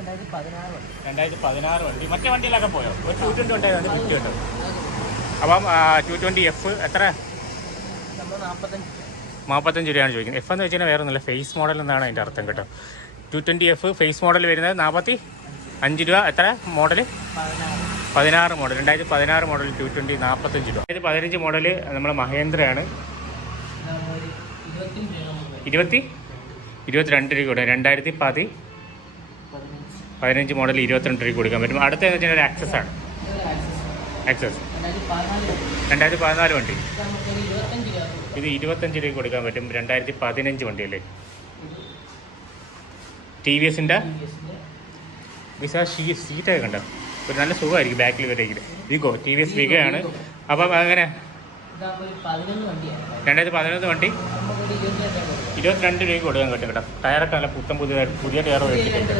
2016 വണ്ടി. മറ്റേ വണ്ടിയിലൊക്കെ പോയോ? ഒരു 220 ഉണ്ടായിരുന്നു ഫിറ്റ് കിട്ടും. അപ്പം 220F എത്ര? 45 രൂപയാണ് ചോദിക്കുന്നത്. എഫ് എന്ന് വെച്ച് കഴിഞ്ഞാൽ വേറെ ഒന്നുമില്ല, ഫേസ് മോഡൽ എന്നാണ് അതിൻ്റെ അർത്ഥം കേട്ടോ. 220F ഫേസ് മോഡൽ വരുന്നത് 45 രൂപ. എത്ര മോഡൽ? 16 മോഡൽ. 2016 മോഡൽ 220 45 രൂപ. 2015 മോഡൽ നമ്മളെ മഹേന്ദ്രയാണ്. 22 രൂപ കൊടുക്കാം. 2015 മോഡൽ 22 രൂപ കൊടുക്കാൻ പറ്റും. അടുത്തതെന്ന് വെച്ചാൽ ഒരു ആക്സസ് ആണ്. ആക്സസ് 2014 വണ്ടി. ഇത് 25 രൂപ കൊടുക്കാൻ പറ്റും. 2015 വണ്ടിയല്ലേ. ടി വി എസിൻ്റെ സീറ്റൊക്കെ കണ്ടോ? ഒരു നല്ല സുഖമായിരിക്കും ബാക്കിൽ വരേക്കില്ല. വിഗോ TVS വിഗോയാണ്. അപ്പം അങ്ങനെ 2011 വണ്ടി 22 രൂപയ്ക്ക് കൊടുക്കാൻ പറ്റും കേട്ടോ. ടയറൊക്കെ നല്ല പുതിയ ടയർ മേടിച്ചിട്ടുണ്ട്.